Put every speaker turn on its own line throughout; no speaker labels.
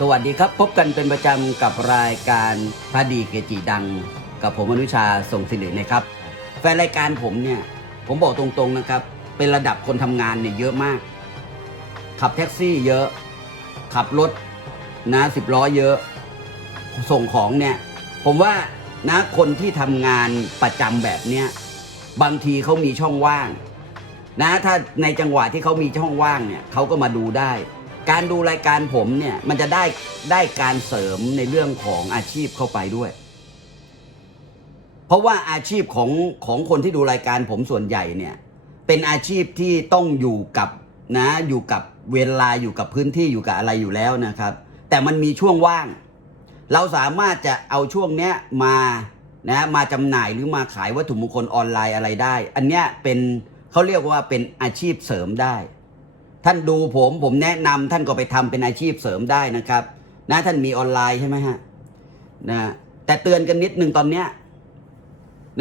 สวัสดีครับ พบกันเป็นประจำกับรายการพระดีเกจิดัง กับผมอนุชาทรงศิรินะครับ แฟนรายการผมเนี่ย ผมบอกตรงๆนะครับ เป็นระดับคนทำงานเนี่ยเยอะมาก ขับแท็กซี่เยอะ ขับรถนะสิบล้อเยอะ ส่งของเนี่ย ผมว่านะคนที่ทำงานประจำแบบเนี้ยบางทีเขามีช่องว่าง นะถ้าในจังหวะที่เขามีช่องว่างเนี่ยเขาก็มาดูได้ การดูรายการผมเนี่ยมันจะได้ได้การเสริมในเรื่องของอาชีพเข้าไปด้วย เพราะว่าอาชีพของของคนที่ดูรายการผมส่วนใหญ่เนี่ยเป็นอาชีพที่ต้องอยู่กับนะอยู่กับเวลาอยู่กับพื้นที่อยู่กับอะไรอยู่แล้วนะครับ แต่มันมีช่วงว่าง เราสามารถจะเอาช่วงเนี้ยมานะมาจำหน่ายหรือมาขายวัตถุมงคลออนไลน์อะไรได้ อันเนี้ยเป็นเขาเรียกว่าเป็นอาชีพเสริมได้ ท่านดูผมผมแนะนำท่านก็ไปทำเป็นอาชีพเสริมได้นะครับนะท่านมีออนไลน์ใช่ไหมฮะนะแต่เตือนกันนิดนึงตอนเนี้ย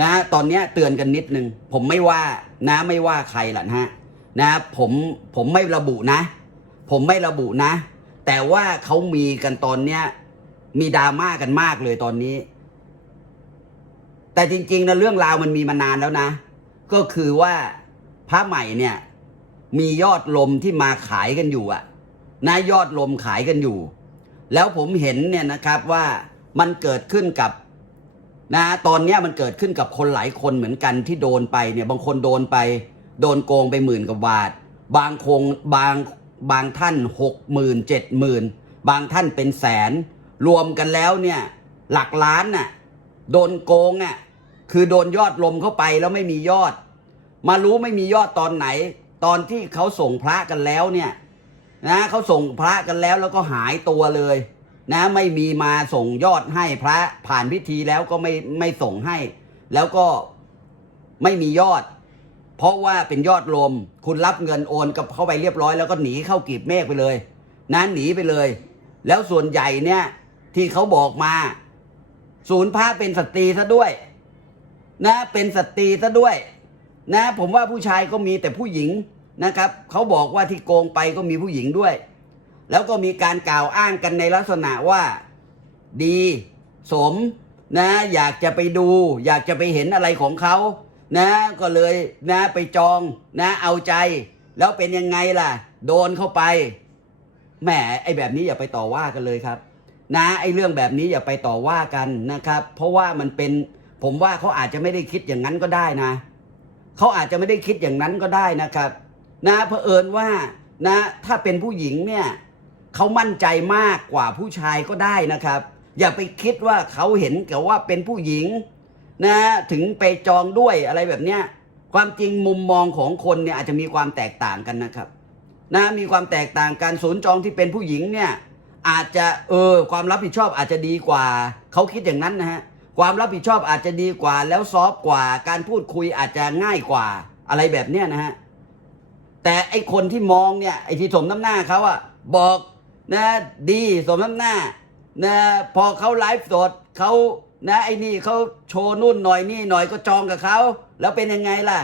นะตอนเนี้ยเตือนกันนิดนึงผมไม่ว่านะไม่ว่าใครล่ะนะฮะนะผมผมไม่ระบุนะ ผมไม่ระบุนะ แต่ว่าเขามีกันตอนเนี้ยมีดราม่ากันมากเลยตอนนี้ แต่จริงๆนะเรื่องราวมันมีมานานแล้วนะ ก็คือว่าพระใหม่เนี่ย มียอดลมที่มาขายกันอยู่อะนะยอดลมขายกันอยู่ แล้วผมเห็นเนี่ยนะครับว่ามันเกิดขึ้นกับนะตอนเนี้ยมันเกิดขึ้นกับคนหลายคนเหมือนกันที่โดนไปเนี่ยบางคนโดนไป โดนโกงไปหมื่นกว่าบาท บางคงบางบางท่านหกหมื่นเจ็ดหมื่นบางท่านเป็นแสน รวมกันแล้วเนี่ย หลักล้านน่ะโดนโกงอะคือโดนยอดลมเข้าไปแล้วไม่มียอด มารู้ไม่มียอดตอนไหน ตอนที่เขาส่งพระกันแล้วเนี่ยนะเขาส่งพระกันแล้วแล้วก็หายตัวเลย นะไม่มีมาส่งยอดให้พระผ่านพิธีแล้วก็ไม่ไม่ส่งให้ แล้วก็ไม่มียอด เพราะว่าเป็นยอดลมคุณรับเงินโอนกับเข้าไปเรียบร้อย แล้วก็หนีเข้ากีบเมฆไปเลยนะหนีไปเลย แล้วส่วนใหญ่เนี่ยที่เขาบอกมา ศูนย์พระเป็นสตรีซะด้วย นะเป็นสตรีซะด้วย นะ ผมว่าผู้ชายก็มีแต่ผู้หญิง นะครับเขาบอกว่าที่โกงไปก็มีผู้หญิงด้วย แล้วก็มีการกล่าวอ้างกันในลักษณะว่าดีสมนะอยากจะไปดู อยากจะไปเห็นอะไรของเขานะก็เลยนะไปจองนะเอาใจ แล้วเป็นยังไงล่ะ โดนเข้าไปแหมไอ้แบบนี้อย่าไปต่อว่ากันเลยครับ นะไอ้เรื่องแบบนี้อย่าไปต่อว่ากันนะครับ เพราะว่ามันเป็นผมว่าเขาอาจจะไม่ได้คิดอย่างนั้นก็ได้นะเขาอาจจะไม่ได้คิดอย่างนั้นก็ได้นะครับ นะเผอิญว่านะถ้าเป็นผู้หญิงเนี่ยเขามั่นใจมากกว่าผู้ชายก็ได้นะครับ อย่าไปคิดว่าเขาเห็นแต่ว่าเป็นผู้หญิงนะถึงไปจองด้วยอะไรแบบเนี้ยความจริงมุมมองของคนเนี่ยอาจจะมีความแตกต่างกันนะครับนะมีความแตกต่างกันศูนย์จองที่เป็นผู้หญิงเนี่ยอาจจะเออความรับผิดชอบอาจจะดีกว่าเขาคิดอย่างนั้นนะฮะความรับผิดชอบอาจจะดีกว่า แล้วซอฟกว่าการพูดคุยอาจจะง่ายกว่าอะไรแบบเนี้ยนะฮะ แต่ไอคนที่มองเนี่ยไอที่สมน้ำหน้าเขาอะบอกนะดีสมน้ำหน้านะพอเขาไลฟ์สดเขานะไอ้นี่เขาโชว์นู่นหน่อยนี่หน่อยก็จองกับเขาแล้วเป็นยังไงล่ะ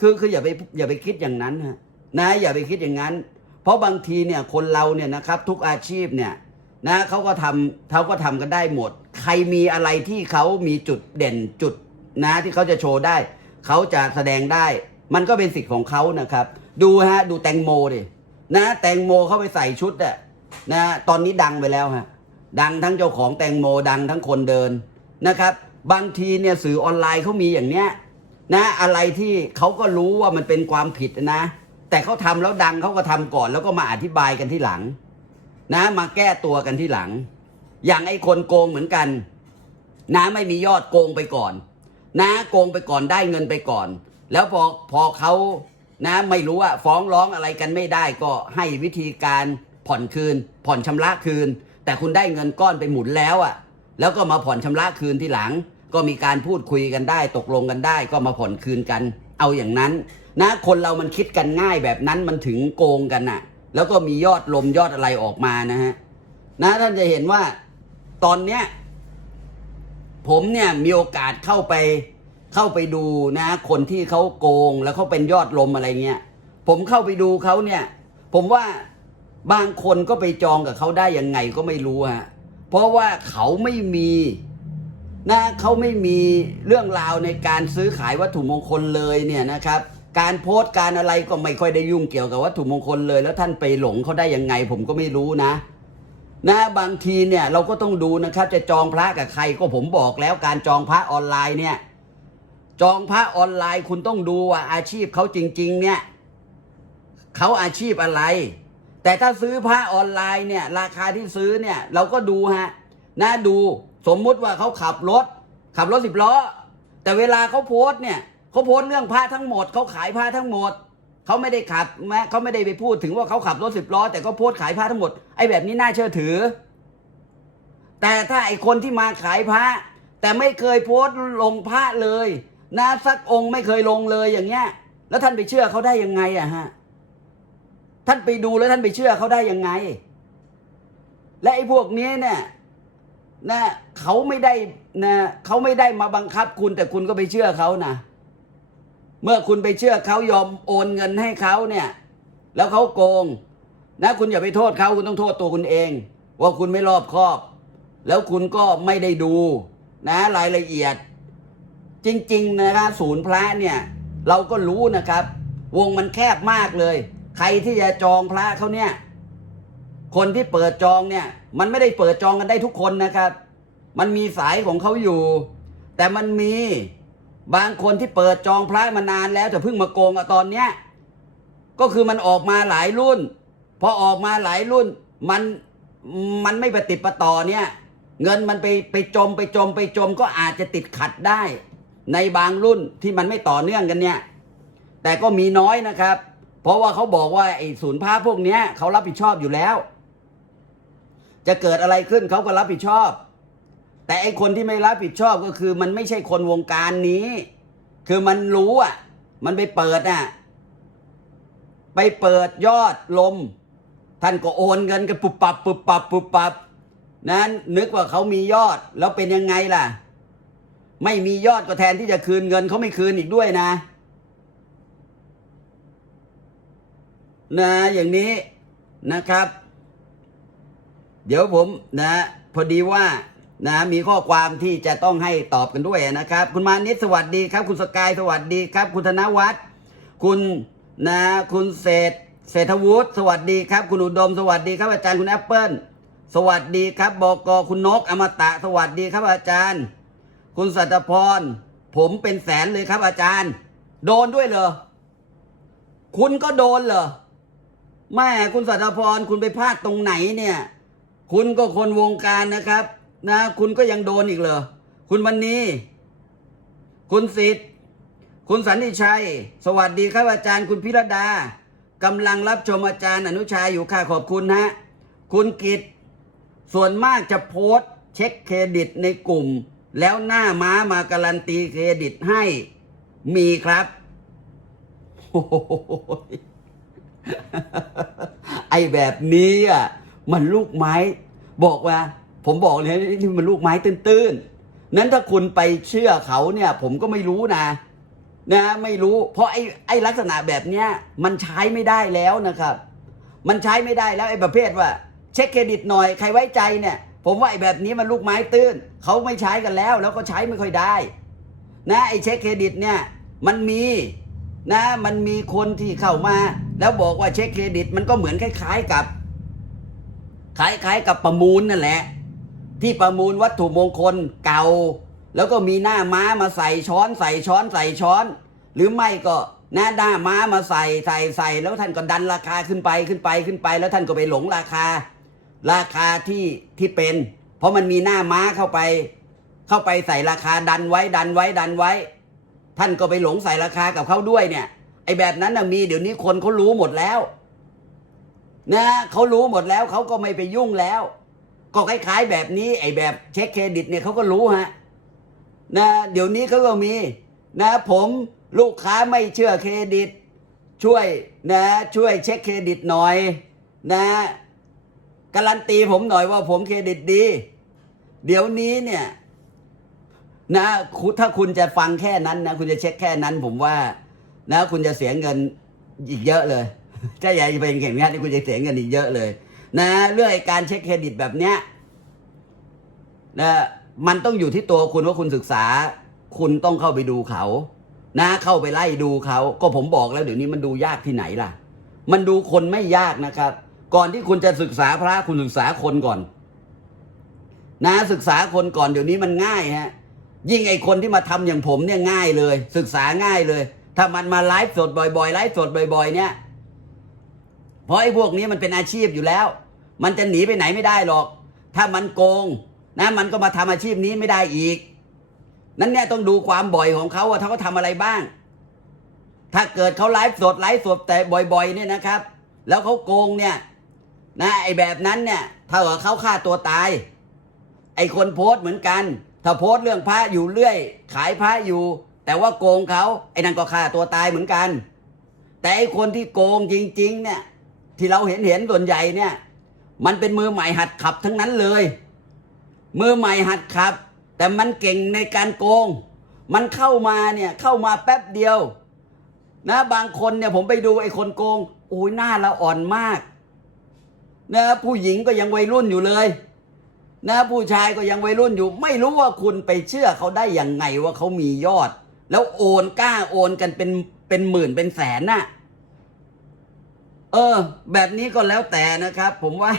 คือคืออย่าไปอย่าไปคิดอย่างนั้นฮะนะอย่าไปคิดอย่างนั้น เพราะบางทีเนี่ยคนเราเนี่ยนะครับทุกอาชีพเนี่ยนะเขาก็ทำเขาก็ทำกันได้หมด ใครมีอะไรที่เขามีจุดเด่นจุดนะที่เขาจะโชว์ได้ เขาจะแสดงได้ มันก็เป็นสิทธิ์ของเขานะครับ ดูฮะ ดูแตงโมดินะแตงโมเข้าไปใส่ชุดอะนะตอนนี้ดังไปแล้วฮะดังทั้งเจ้าของแตงโมดังทั้งคนเดินนะครับ บางทีเนี่ยสื่อออนไลน์เขามีอย่างเนี้ยนะอะไรที่เขาก็รู้ว่ามันเป็นความผิดนะ แต่เขาทำแล้วดังเขาก็ทำก่อน แล้วก็มาอธิบายกันที่หลัง นะ มาแก้ตัวกันที่หลัง อย่างไอ้คนโกงเหมือนกัน นะไม่มียอดโกงไปก่อน นะโกงไปก่อนได้เงินไปก่อน แล้วพอพอเขา นะไม่รู้ว่าฟ้องร้องอะไรกันไม่ได้ก็ให้วิธีการผ่อนคืน ผ่อนชำระคืน แต่คุณได้เงินก้อนไปหมุนแล้วอะ่ะ แล้วก็มาผ่อนชำระคืนที่หลัง ก็มีการพูดคุยกันได้ ตกลงกันได้ ก็มาผ่อนคืนกัน เอาอย่างนั้น นะ คนเรามันคิดกันง่ายแบบนั้นมันถึงโกงกันน่ะ แล้วก็มียอดลมยอดอะไรออกมานะฮะนะท่านจะเห็นว่าตอนเนี้ยผมเนี่ยมีโอกาสเข้าไป เข้าไปดูนะ คนที่เขาโกงแล้วเขาเป็นยอดลมอะไรเงี้ย ผมเข้าไปดูเขาเนี่ย ผมว่าบางคนก็ไปจองกับเขาได้ยังไงก็ไม่รู้ฮะเพราะว่าเขาไม่มีนะเขาไม่มีเรื่องราวในการซื้อขายวัตถุมงคลเลยเนี่ยนะครับ การโพสต์การอะไรก็ไม่ค่อยได้ยุ่งเกี่ยวกับวัตถุมงคลเลย แล้วท่านไปหลงเขาได้ยังไง ผมก็ไม่รู้นะ นะบางทีเนี่ยเราก็ต้องดูนะครับ จะจองพระกับใครก็ผมบอกแล้วการจองพระออนไลน์เนี่ย จองพระออนไลน์คุณต้องดูว่าอาชีพเขาจริง ๆ เนี่ยเขาอาชีพอะไร แต่ถ้าซื้อพระออนไลน์เนี่ย ราคาที่ซื้อเนี่ย เราก็ดูฮะนะดูสมมุติว่าเขาขับรถ ขับรถสิบล้อ แต่เวลาเขาโพสต์เนี่ยเขาโพสต์เรื่องพระทั้งหมดเขาขายพระทั้งหมดเขาไม่ได้ขับแม้เขาไม่ได้ไปพูดถึงว่าเขาขับรถสิบล้อ แต่ก็โพสต์ขายพระทั้งหมดไอ้แบบนี้น่าเชื่อถือ แต่ถ้าไอ้คนที่มาขายพระ แต่ไม่เคยโพสต์ลงพระเลย นะสักองค์ไม่เคยลงเลยอย่างเงี้ย แล้วท่านไปเชื่อเขาได้ยังไงอะฮะท่านไปดูแล้วท่านไปเชื่อเขาได้ยังไง และไอ้พวกนี้เนี่ยนะเขาไม่ได้นะเขาไม่ได้มาบังคับคุณแต่คุณก็ไปเชื่อเขานะเมื่อคุณไปเชื่อเขายอมโอนเงินให้เขาเนี่ย แล้วเขาโกง นะคุณอย่าไปโทษเขาคุณต้องโทษตัวคุณเอง ว่าคุณไม่รอบคอบ แล้วคุณก็ไม่ได้ดู นะรายละเอียด จริงๆนะครับศูนย์พระเนี่ยเราก็รู้นะครับ วงมันแคบมากเลย ใครที่จะจองพระเขาเนี่ย คนที่เปิดจองเนี่ย มันไม่ได้เปิดจองกันได้ทุกคนนะครับ มันมีสายของเขาอยู่ แต่มันมีบางคนที่เปิดจองพระมานานแล้วแต่เพิ่งมาโกงอะตอนเนี้ยก็คือมันออกมาหลายรุ่นพอออกมาหลายรุ่นมันมันไม่ปฏิดปต่อเนี่ย เงินมันไปไปจมไปจมไปจมก็อาจจะติดขัดได้ ในบางรุ่นที่มันไม่ต่อเนื่องกันเนี่ย แต่ก็มีน้อยนะครับ เพราะว่าเขาบอกว่าไอ้ศูนย์ผ้าพวกเนี้ยเขารับผิดชอบอยู่แล้ว จะเกิดอะไรขึ้นเขาก็รับผิดชอบ แต่ไอ้คนที่ไม่รับผิดชอบก็คือ มันไม่ใช่คนวงการนี้ คือมันรู้อะ มันไปเปิดอะไปเปิดยอดลม ท่านก็โอนเงินกันปุบปับปุบปับปุบปับนั้นนึกว่าเขามียอดแล้วเป็นยังไงล่ะ ไม่มียอดก็แทนที่จะคืนเงินเขาไม่คืนอีกด้วยนะ นะ อย่างนี้นะครับ เดี๋ยวผมนะ พอดีว่านะมีข้อความที่จะต้องให้ตอบกันด้วยนะครับ คุณมานิดสวัสดีครับ คุณสกายสวัสดีครับ คุณธนวัฒน์คุณนะคุณเศรษฐเศรษฐวุฒิสวัสดีครับ คุณอุดม สวัสดีครับอาจารย์คุณแอปเปิลสวัสดีครับบกคุณนกอมตะ สวัสดีครับอาจารย์ คุณสัตพร ผมเป็นแสนเลยครับอาจารย์ โดนด้วยเหรอ คุณก็โดนเหรอแม่คุณสัตพร คุณไปพลาดตรงไหนเนี่ย คุณก็คนวงการนะครับ นะ คุณก็ยังโดนอีกเหรอ คุณวันนี้ คุณสิทธิ์ คุณสันติชัย สวัสดีครับอาจารย์ คุณพิรดากำลังรับชมอาจารย์อนุชาอยู่ค่ะขอบคุณฮะ คุณกิตส่วนมากจะโพสต์เช็คเครดิตในกลุ่ม แล้วหน้าม้ามาการันตีเครดิตให้มีครับโอ้โหไอแบบนี้อะ มันลูกไม้ บอกว่า ผมบอกเลยนี่มันลูกไม้ตื้นๆ นั้นถ้าคุณไปเชื่อเขาเนี่ย ผมก็ไม่รู้นะ นะไม่รู้ เพราะไอ้ไอ้ลักษณะแบบเนี้ย มันใช้ไม่ได้แล้วนะครับ มันใช้ไม่ได้แล้วไอ้ประเภทว่า เช็คเครดิตหน่อยใครไว้ใจเนี่ย ผมว่าไอ้แบบนี้มันลูกไม้ตื้นเขาไม่ใช้กันแล้ว แล้วก็ใช้ไม่ค่อยได้ นะไอ้เช็คเครดิตเนี่ยมันมีนะมันมีคนที่เข้ามา แล้วบอกว่าเช็คเครดิต มันก็เหมือนคล้าย ๆกับคล้ายๆกับประมูลนั่นแหละ ที่ประมูลวัตถุมงคลเก่า แล้วก็มีหน้าม้ามาใส่ช้อน ใส่ช้อนใส่ช้อน หรือไม่ก็หน้าหน้าม้ามาใส่ใส่ใส่แล้วท่านก็ดันราคาขึ้นไปขึ้นไปขึ้นไป แล้วท่านก็ไปหลงราคา ราคาที่ที่เป็น เพราะมันมีหน้าม้าเข้าไป เข้าไปใส่ราคาดันไว้ดันไว้ดันไว้ ท่านก็ไปหลงใส่ราคากับเขาด้วยเนี่ย ไอ้แบบนั้นนะมีเดี๋ยวนี้คนเขารู้หมดแล้ว นะเขารู้หมดแล้วเขาก็ไม่ไปยุ่งแล้ว ก็คล้ายๆแบบนี้ ไอ้แบบเช็คเครดิตเนี่ยเขาก็รู้ฮะนะเดี๋ยวนี้เขาก็มี นะผมลูกค้าไม่เชื่อเครดิต ช่วยนะช่วยเช็คเครดิตหน่อย นะ การันตีผมหน่อยว่าผมเครดิตดี เดี๋ยวนี้เนี่ยนะคุณถ้าคุณจะฟังแค่นั้นนะคุณจะเช็คแค่นั้น ผมว่า นะ คุณจะเสียเงินอีกเยอะเลยถ้าอยากจะเป็นเงงานนี่คุณจะเสียเงินอีกเยอะเลย นะ เรื่องการเช็คเครดิตแบบเนี้ยนะมันต้องอยู่ที่ตัวคุณว่าคุณศึกษา คุณต้องเข้าไปดูเขา นะ เข้าไปไล่ดูเขา ก็ผมบอกแล้วเดี๋ยวนี้มันดูยากที่ไหนล่ะ มันดูคนไม่ยากนะครับ ก่อนที่คุณจะศึกษาพระคุณศึกษาคนก่อน นะศึกษาคนก่อนเดี๋ยวนี้มันง่ายฮะ ยิ่งไอคนที่มาทำอย่างผมเนี่ยง่ายเลย ศึกษาง่ายเลย ถ้ามันมาไลฟ์สดบ่อยๆไลฟ์สดบ่อย ๆ เนี่ยเพราะไอ้พวกนี้มันเป็นอาชีพอยู่แล้ว มันจะหนีไปไหนไม่ได้หรอก ถ้ามันโกง นะ มันก็มาทำอาชีพนี้ไม่ได้อีก นั้นเนี่ยต้องดูความบ่อยของเขาว่าเขาทำอะไรบ้าง ถ้าเกิดเขาไลฟ์สดไลฟ์สดแต่บ่อย ๆ เนี่ยนะครับ แล้วเขาโกงเนี่ย นะไอ้แบบนั้นเนี่ยถ้าเกิดเขาฆ่าตัวตาย ไอ้คนโพสต์เหมือนกัน ถ้าโพสต์เรื่องพระอยู่เรื่อย ขายพระอยู่ แต่ว่าโกงเขาไอ้นั่นก็ฆ่าตัวตายเหมือนกัน แต่ไอ้คนที่โกงจริง ๆ เนี่ย ที่เราเห็นเห็นส่วนใหญ่เนี่ย มันเป็นมือใหม่หัดขับทั้งนั้นเลย มือใหม่หัดขับ แต่มันเก่งในการโกง มันเข้ามาเนี่ยเข้ามาแป๊บเดียว นะบางคนเนี่ยผมไปดูไอ้คนโกงโอ้ยหน้าละอ่อนมาก นะผู้หญิงก็ยังวัยรุ่นอยู่เลยนะผู้ชายก็ยังวัยรุ่นอยู่ ไม่รู้ว่าคุณไปเชื่อเขาได้ยังไงว่าเขามียอด แล้วโอนกล้าโอนกันเป็นเป็นหมื่นเป็นแสนน่ะเออ แบบนี้ก็แล้วแต่นะครับ ผมว่า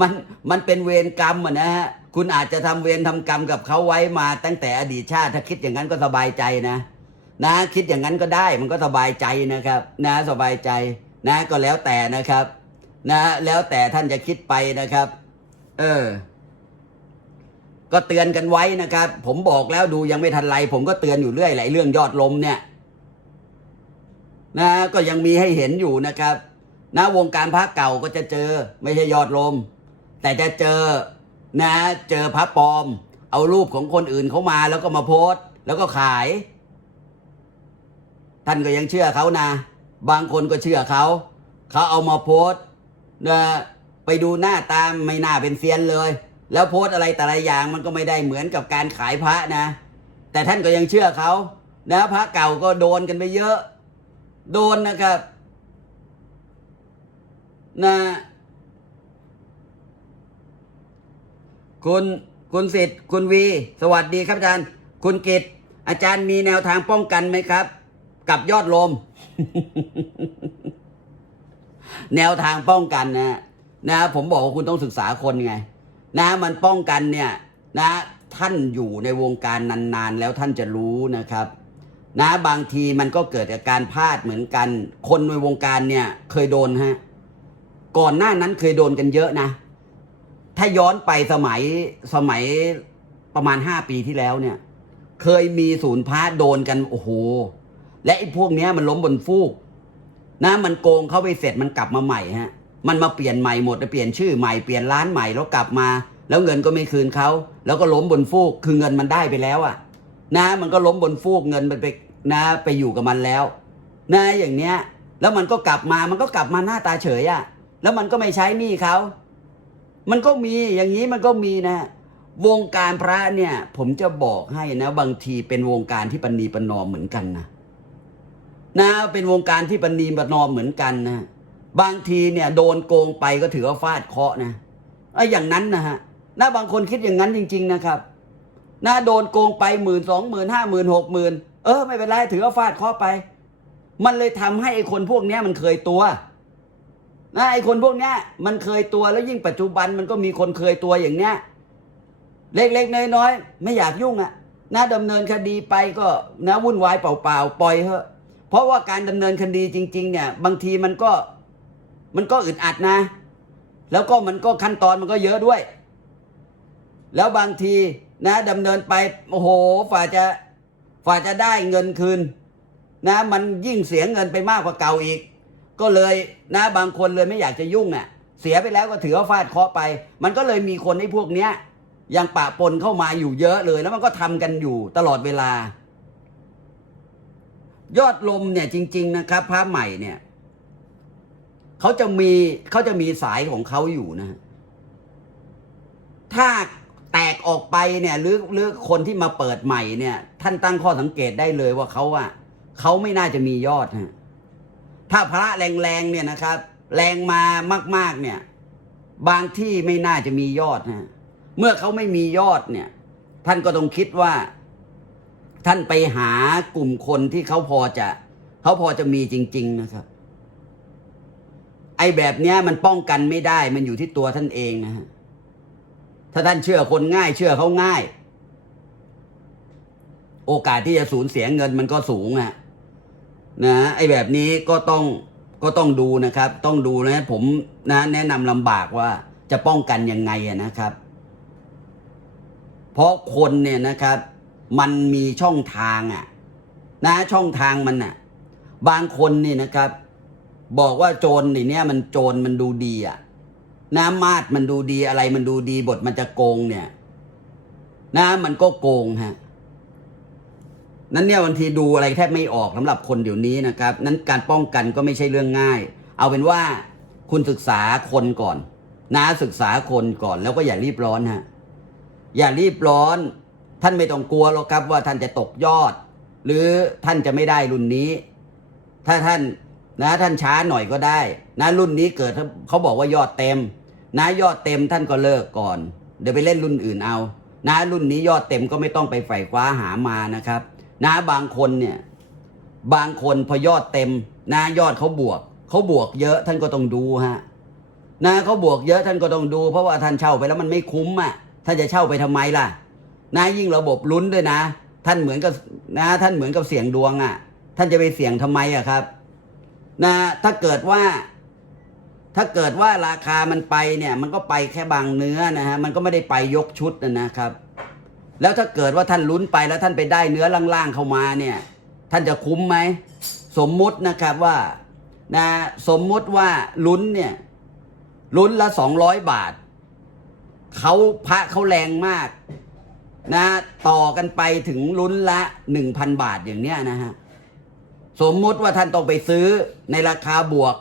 มันมันเป็นเวรกรรมอะนะฮะคุณอาจจะทำเวรทำกรรมกับเขาไว้มาตั้งแต่อดีตชาติ ถ้าคิดอย่างนั้นก็สบายใจนะ นะ คิดอย่างนั้นก็ได้มันก็สบายใจนะครับ นะ สบายใจนะก็แล้วแต่นะครับ นะแล้วแต่ท่านจะคิดไปนะครับ เออ ก็เตือนกันไว้นะครับ ผมบอกแล้วดูยังไม่ทันไร ผมก็เตือนอยู่เรื่อยหละไอ้เรื่องยอดลมเนี่ย นะก็ยังมีให้เห็นอยู่นะครับนะวงการพระเก่าก็จะเจอ ไม่ใช่ยอดลม แต่จะเจอนะ เจอพระปลอม เอารูปของคนอื่นเขามาแล้วก็มาโพสต์แล้วก็ขาย ท่านก็ยังเชื่อเขานะ บางคนก็เชื่อเขา เขาเอามาโพสต์ นะไปดูหน้าตามไม่น่าเป็นเซียนเลย แล้วโพสอะไรแต่ละอย่างมันก็ไม่ได้เหมือนกับการขายพระนะ แต่ท่านก็ยังเชื่อเขานะพระเก่าก็โดนกันไปเยอะ โดนนะครับนะคุณคุณสิทธิ์คุณวี สวัสดีครับอาจารย์ คุณกิตอาจารย์มีแนวทางป้องกันไหมครับ กับยอดลม แนวทางป้องกันนะนะผมบอกว่าคุณต้องศึกษาคนไง นะมันป้องกันเนี่ยนะท่านอยู่ในวงการนานๆ แล้วท่านจะรู้นะครับ นะบางทีมันก็เกิดจากการพลาดเหมือนกัน คนในวงการเนี่ยเคยโดนฮะก่อนหน้านั้นเคยโดนกันเยอะนะ ถ้าย้อนไปสมัยสมัยประมาณห้าปีที่แล้วเนี่ย เคยมีศูนย์พระโดนกันโอ้โหและไอ้พวกเนี้ยมันล้มบนฟูก นะมันโกงเขาไปเสร็จมันกลับมาใหม่ฮะ มันมาเปลี่ยนใหม่หมดเปลี่ยนชื่อใหม่เปลี่ยนร้านใหม่แล้วกลับมา แล้วเงินก็ไม่คืนเขาแล้วก็ล้มบนฟูกคือเงินมันได้ไปแล้วอะนะมันก็ล้มบนฟูกเงินมันไปนะไปอยู่กับมันแล้ว นะอย่างเนี้ย แล้วมันก็กลับมามันก็กลับมาหน้าตาเฉยอะแล้วมันก็ไม่ใช้หนี้เขามันก็มีอย่างนี้มันก็มีนะ วงการพระเนี่ย ผมจะบอกให้นะ บางทีเป็นวงการที่ปณีปนอมเหมือนกันนะ นะเป็นวงการที่ปณีประนอมเหมือนกันนะบางทีเนี่ยโดนโกงไปก็ถือว่าฟาดเคาะนะไอ้อย่างนั้นนะฮะนะบางคนคิดอย่างนั้นจริง ๆนะครับนะโดนโกงไปหมื่นสองหมื่นห้าหมื่นหกหมื่นเออไม่เป็นไรถือว่าฟาดเคาะไป มันเลยทำให้ไอ้คนพวกเนี้ยมันเคยตัวนะไอ้คนพวกเนี้ยมันเคยตัวแล้วยิ่งปัจจุบันมันก็มีคนเคยตัวอย่างเนี้ยเล็กๆน้อยๆไม่อยากยุ่งอะ่ะนะดำเนินคดีไปก็นะวุ่นวายเปล่าๆปล่อยเถอะ เพราะว่าการดำเนินคดีจริง ๆ เนี่ย บางทีมันก็มันก็อึดอัดนะ แล้วก็มันก็ขั้นตอนมันก็เยอะด้วย แล้วบางทีนะดำเนินไปโอ้โหฝ่าจะฝ่าจะได้เงินคืน นะ มันยิ่งเสียเงินไปมากกว่าเก่าอีก ก็เลยนะบางคนเลยไม่อยากจะยุ่งอะ เสียไปแล้วก็ถือว่าฟาดเคาะไป มันก็เลยมีคนให้พวกเนี้ยยังปะปนเข้ามาอยู่เยอะเลย แล้วมันก็ทำกันอยู่ตลอดเวลา ยอดลมเนี่ยจริง ๆ นะครับพระใหม่เนี่ยเขาจะมีเขาจะมีสายของเขาอยู่นะ ถ้าแตกออกไปเนี่ยหรือหรือคนที่มาเปิดใหม่เนี่ย ท่านตั้งข้อสังเกตได้เลยว่าเขาอะเขาไม่น่าจะมียอดฮะถ้าพระแรงๆเนี่ยนะครับ แรงมามาก ๆ เนี่ย บางที่ไม่น่าจะมียอดนะเมื่อเขาไม่มียอดเนี่ย ท่านก็ต้องคิดว่า ท่านไปหากลุ่มคนที่เขาพอจะเขาพอจะมีจริง ๆ นะครับ ไอ้แบบเนี้ยมันป้องกันไม่ได้ มันอยู่ที่ตัวท่านเองนะฮะถ้าท่านเชื่อคนง่าย เชื่อเขาง่าย โอกาสที่จะสูญเสียเงินมันก็สูงอะนะไอ้แบบนี้ก็ต้องก็ต้องดูนะครับ ต้องดูนะผมนะ แนะนำลำบากว่าจะป้องกันยังไงอะนะครับ เพราะคนเนี่ยนะครับ มันมีช่องทางอะนะช่องทางมันอะบางคนนี่นะครับ บอกว่าโจรนี่เนี่ยมันโจรมันดูดีอะน้ำมาดมันดูดีอะไรมันดูดีบทมันจะโกงเนี่ย นะมันก็โกงฮะนั้นเนี่ยบางทีดูอะไรแทบไม่ออกสำหรับคนเดี๋ยวนี้นะครับ นั้นการป้องกันก็ไม่ใช่เรื่องง่าย เอาเป็นว่าคุณศึกษาคนก่อน นะศึกษาคนก่อนแล้วก็อย่ารีบร้อนฮะอย่ารีบร้อน ท่านไม่ต้องกลัวหรอกครับว่าท่านจะตกยอด หรือท่านจะไม่ได้รุ่นนี้ ถ้าท่านนะท่านช้าหน่อยก็ได้ นะรุ่นนี้เกิดเขาบอกว่ายอดเต็ม นะยอดเต็มท่านก็เลิกก่อน เดี๋ยวไปเล่นรุ่นอื่นเอา นะรุ่นนี้ยอดเต็มก็ไม่ต้องไปไฝ่คว้าหามานะครับ นะบางคนเนี่ยบางคนพอยอดเต็ม นะยอดเขาบวกเขาบวกเยอะท่านก็ต้องดูฮะนะเขาบวกเยอะท่านก็ต้องดู เพราะว่าท่านเช่าไปแล้วมันไม่คุ้มอะท่านจะเช่าไปทำไมล่ะ นะยิ่งระบบลุ้นด้วยนะ ท่านเหมือนกับนะท่านเหมือนกับเสี่ยงดวงอะ ท่านจะไปเสี่ยงทำไมอะครับ นะถ้าเกิดว่า ถ้าเกิดว่าราคามันไปเนี่ย มันก็ไปแค่บางเนื้อนะฮะมันก็ไม่ได้ไปยกชุดนะนะครับ แล้วถ้าเกิดว่าท่านลุ้นไปแล้วท่านไปได้เนื้อล่างๆเข้ามาเนี่ย ท่านจะคุ้มไหมสมมุตินะครับว่านะสมมุติว่าลุ้นเนี่ยลุ้นละสองร้อยบาทเขาพระเขาแรงมาก นะต่อกันไปถึงลุ้นละหนึ่งพันบาทอย่างเนี้ยนะฮะสมมุติว่าท่านต้องไปซื้อในราคาบวก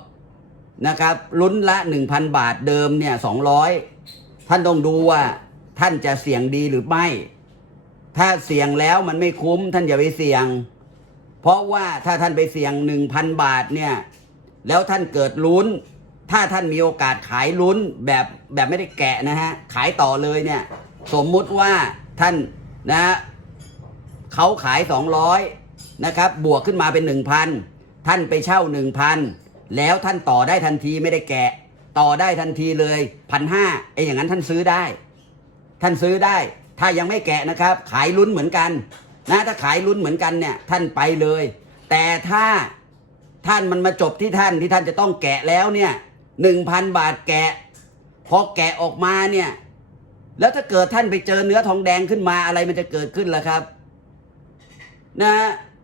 นะครับลุ้นละหนึ่งพันบาทเดิมเนี่ยสองร้อยท่านต้องดูว่าท่านจะเสี่ยงดีหรือไม่ ถ้าเสี่ยงแล้วมันไม่คุ้ม ท่านอย่าไปเสี่ยง เพราะว่าถ้าท่านไปเสี่ยงหนึ่งพันบาทเนี่ยแล้วท่านเกิดลุ้น ถ้าท่านมีโอกาสขายลุ้นแบบแบบไม่ได้แกะนะฮะขายต่อเลยเนี่ยสมมุติว่า ท่านนะเขาขายสองร้อยนะครับบวกขึ้นมาเป็นหนึ่งพันท่านไปเช่าหนึ่งพันแล้วท่านต่อได้ทันทีไม่ได้แกะ ต่อได้ทันทีเลยพันห้าไอ้อย่างนั้นท่านซื้อได้ ท่านซื้อได้ ถ้ายังไม่แกะนะครับ ขายลุ้นเหมือนกันนะถ้าขายลุ้นเหมือนกันเนี่ยท่านไปเลย แต่ถ้าท่านมันมาจบที่ท่านที่ท่านจะต้องแกะแล้วเนี่ยหนึ่งพันบาทแกะ พอแกะออกมาเนี่ย แล้วถ้าเกิดท่านไปเจอเนื้อทองแดงขึ้นมาอะไรมันจะเกิดขึ้นล่ะครับ นะ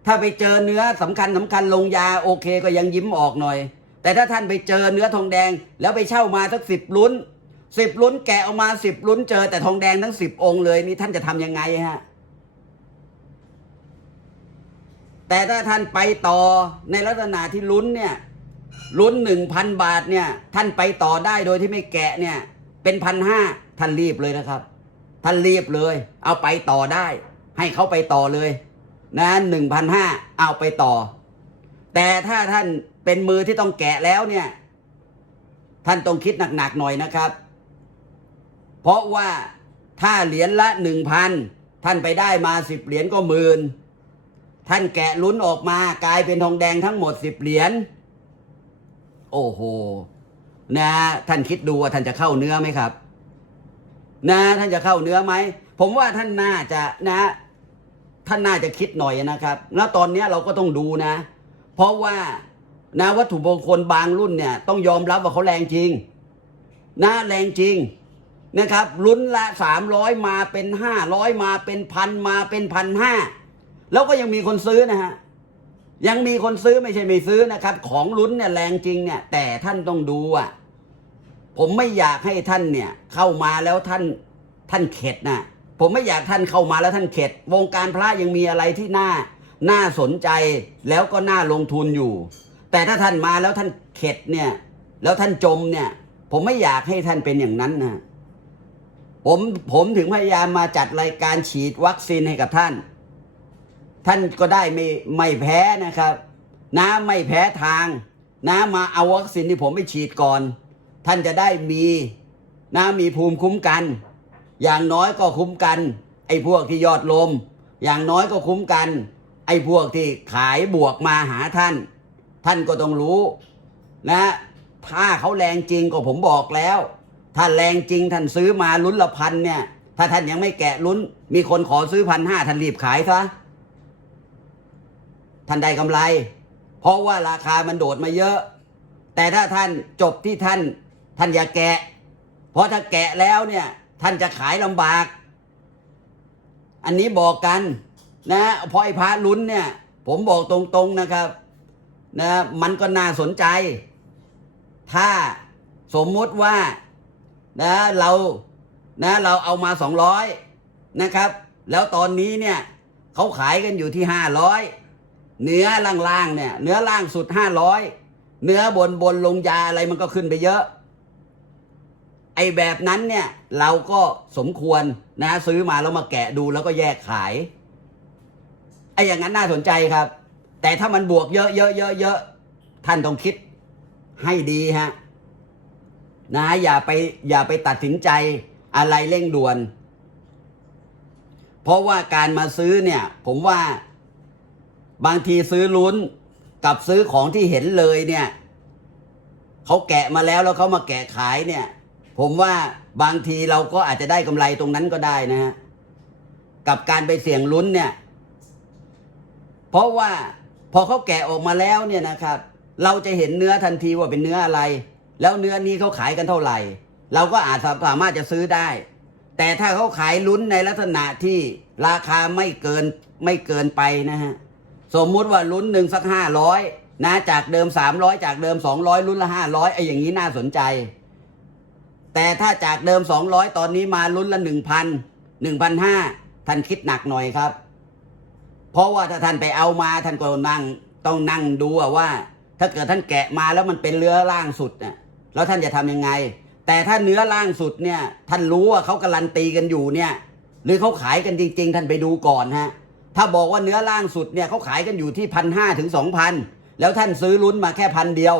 ถ้าไปเจอเนื้อสำคัญสำคัญลงยาโอเคก็ยังยิ้มออกหน่อย แต่ถ้าท่านไปเจอเนื้อทองแดง แล้วไปเช่ามาสักสิบลุ้นสิบลุ้นแกะออกมาสิบลุ้นเจอแต่ทองแดงทั้งสิบองค์เลยนี่ท่านจะทำยังไงฮะแต่ถ้าท่านไปต่อในลักษณะที่ลุ้นเนี่ยลุ้นหนึ่งพันบาทเนี่ย ท่านไปต่อได้โดยที่ไม่แกะเนี่ย เป็นพันห้าท่านรีบเลยนะครับ ท่านรีบเลย เอาไปต่อได้ ให้เขาไปต่อเลยนะหนึ่งพันห้าเอาไปต่อ แต่ถ้าท่านเป็นมือที่ต้องแกะแล้วเนี่ย ท่านต้องคิดหนักๆหน่อยนะครับ เพราะว่าถ้าเหรียญละหนึ่งพันท่านไปได้มาสิบเหรียญก็หมื่นท่านแกะลุ้นออกมากลายเป็นทองแดงทั้งหมดสิบเหรียญโอ้โห นะท่านคิดดูว่าท่านจะเข้าเนื้อไหมครับ นะท่านจะเข้าเนื้อไหมผมว่าท่านน่าจะนะ ท่านน่าจะคิดหน่อยนะครับ แล้วตอนนี้เราก็ต้องดูนะ เพราะว่านะวัตถุมงคลบางรุ่นเนี่ย ต้องยอมรับว่าเขาแรงจริง นะแรงจริงนะครับลุ้นละสามร้อยมาเป็นห้าร้อยมาเป็นพันมาเป็นพันห้าแล้วก็ยังมีคนซื้อนะฮะ ยังมีคนซื้อไม่ใช่ไม่ซื้อนะครับ ของลุ้นเนี่ยแรงจริงเนี่ยแต่ท่านต้องดูอะผมไม่อยากให้ท่านเนี่ยเข้ามาแล้วท่านท่านเข็ดนะผมไม่อยากท่านเข้ามาแล้วท่านเข็ด วงการพระยังมีอะไรที่น่าน่าสนใจแล้วก็น่าลงทุนอยู่ แต่ถ้าท่านมาแล้วท่านเข็ดเนี่ยแล้วท่านจมเนี่ย ผมไม่อยากให้ท่านเป็นอย่างนั้นนะผมผมถึงพยายามมาจัดรายการฉีดวัคซีนให้กับท่าน ท่านก็ได้ไม่ไม่แพ้นะครับ น้ำไม่แพ้ทางนะมาเอาวัคซีนที่ผมไปฉีดก่อน ท่านจะได้มีนะมีภูมิคุ้มกัน อย่างน้อยก็คุ้มกัน ไอ้พวกที่ยอดลม อย่างน้อยก็คุ้มกัน ไอ้พวกที่ขายบวกมาหาท่าน ท่านก็ต้องรู้นะถ้าเขาแรงจริงก็ผมบอกแล้ว ถ้าแรงจริงท่านซื้อมาลุ้นละพันเนี่ย ถ้าท่านยังไม่แกะลุ้น มีคนขอซื้อพันห้าท่านรีบขายซะ ท่านได้กำไร เพราะว่าราคามันโดดมาเยอะ แต่ถ้าท่านจบที่ท่านท่านอย่าแกะ เพราะถ้าแกะแล้วเนี่ย ท่านจะขายลำบาก อันนี้บอกกันนะเพราะไอ้พระลุ้นเนี่ย ผมบอกตรงๆนะครับนะมันก็น่าสนใจ ถ้าสมมุติว่านะเรานะเราเอามาสองร้อยนะครับ แล้วตอนนี้เนี่ยเขาขายกันอยู่ที่ห้าร้อย เนื้อล่างๆเนี่ย เนื้อล่างสุดห้าร้อยเนื้อบนบนลงยาอะไรมันก็ขึ้นไปเยอะ ไอแบบนั้นเนี่ยเราก็สมควรนะซื้อมาแล้วมาแกะดูแล้วก็แยกขายไออย่างนั้นน่าสนใจครับ แต่ถ้ามันบวกเยอะเยอะเยอะเยอะท่านต้องคิดให้ดีฮะนะอย่าไปอย่าไปตัดสินใจอะไรเร่งด่วน เพราะว่าการมาซื้อเนี่ย ผมว่า บางทีซื้อลุ้นกับซื้อของที่เห็นเลยเนี่ยเขาแกะมาแล้วแล้วเขามาแกะขายเนี่ย ผมว่าบางทีเราก็อาจจะได้กำไรตรงนั้นก็ได้นะฮะกับการไปเสี่ยงลุ้นเนี่ย เพราะว่าพอเขาแกะออกมาแล้วเนี่ยนะครับ เราจะเห็นเนื้อทันทีว่าเป็นเนื้ออะไร แล้วเนื้อนี้เขาขายกันเท่าไหร่ เราก็อาจสามารถจะซื้อได้ แต่ถ้าเขาขายลุ้นในลักษณะที่ราคาไม่เกินไม่เกินไปนะฮะ สมมุติว่าลุ้นหนึ่งสักห้าร้อยนะจากเดิมสามร้อยจากเดิมสองร้อยลุ้นละห้าร้อยไอ้อย่างนี้น่าสนใจ แต่ถ้าจากเดิมสองร้อยตอนนี้มาลุ้นละหนึ่งพันหนึ่งพันห้าท่านคิดหนักหน่อยครับ เพราะว่าถ้าท่านไปเอามาท่านก็นั่งต้องนั่งดูว่า ถ้าเกิดท่านแกะมาแล้วมันเป็นเนื้อล่างสุดเนี่ยแล้วท่านจะทำยังไง แต่ถ้าเนื้อล่างสุดเนี่ย ท่านรู้ว่าเขาการันตีกันอยู่เนี่ย หรือเขาขายกันจริง ๆ ท่านไปดูก่อนฮะ ถ้าบอกว่าเนื้อล่างสุดเนี่ยเขาขายกันอยู่ที่พันห้าถึงสองพันแล้วท่านซื้อลุ้นมาแค่พันเดียว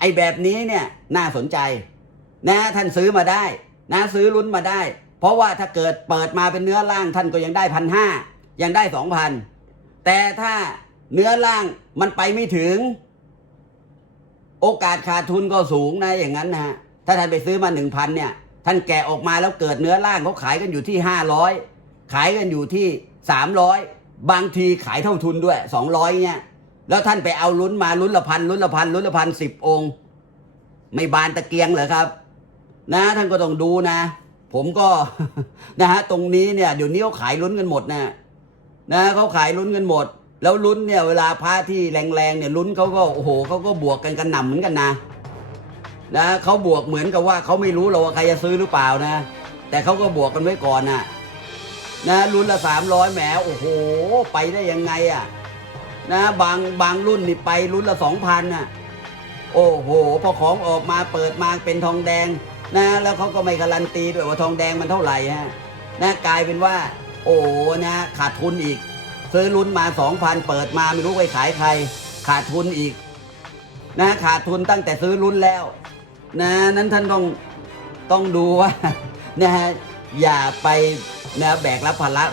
ไอ้แบบนี้เนี่ยน่าสนใจ นะท่านซื้อมาได้นะซื้อลุ้นมาได้ เพราะว่าถ้าเกิดเปิดมาเป็นเนื้อล่างท่านก็ยังได้พันห้ายังได้สองพันแต่ถ้าเนื้อล่างมันไปไม่ถึง โอกาสขาดทุนก็สูงนะอย่างนั้นนะฮะถ้าท่านไปซื้อมาหนึ่งพันเนี่ย ท่านแกะออกมาแล้วเกิดเนื้อล่างเขาขายกันอยู่ที่ห้าร้อยขายกันอยู่ที่สามร้อย บางทีขายเท่าทุนด้วยสองร้อยเนี่ยแล้วท่านไปเอาลุ้นมาลุ้นละพันลุ้นละพันลุ้นละพันสิบองค์ ไม่บานตะเกียงเหรอครับ นะท่านก็ต้องดูนะ ผมก็นะฮะตรงนี้เนี่ยเดี๋ยวนี้เขาขายลุ้นกันหมดนะนะเขาขายลุ้นกันหมด แล้วลุ้นเนี่ยเวลาพระที่แรงๆเนี่ยลุ้นเขาก็โอ้โหเขาก็บวกกันกันหนำเหมือนกันนะนะเขาบวกเหมือนกับว่าเขาไม่รู้หรอกว่าใครจะซื้อหรือเปล่านะ แต่เขาก็บวกกันไว้ก่อนนะ นะลุ้นละสามร้อยแหมโอ้โห ไปได้ยังไงอะนะบางบางรุ่นนี่ไปรุ่นละสองพันน่ะโอ้โห พอของออกมาเปิดมาเป็นทองแดงนะแล้วเขาก็ไม่การันตีด้วยว่าทองแดงมันเท่าไหร่ฮะนะกลายเป็นว่า โอ้นะขาดทุนอีก ซื้อลุ้นมาสองพันเปิดมาไม่รู้ไปขายใคร ขาดทุนอีกนะขาดทุนตั้งแต่ซื้อลุ้นแล้วนะนั้นท่านต้องต้องดูว่านะฮะอย่าไป นะแบกรับภาระ